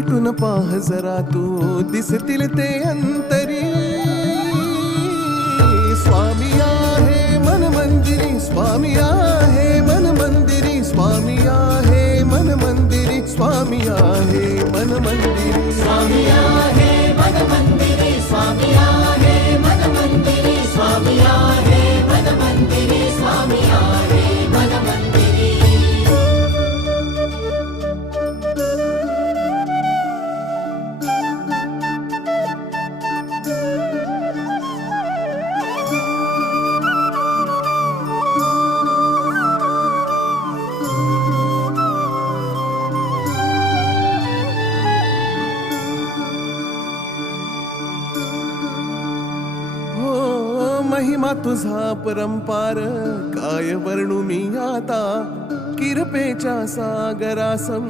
मिटून पाह जरा तू दिसतील ते अंतरी. स्वामी आहे मन मंदिरी, स्वामी आहे मन मंदिरी, स्वामी आहे मन मंदिरी, स्वामी आहे मन मंदिरी. स्वामी आहे मन मंदिरी, स्वामी आहे मन मंदिरी, स्वामी आहे मन मंदिरी, स्वामी आहे मन मंदिरी. महिमा तुझा परंपार काय वर्णू मी आता. किरपेच्या सागरासम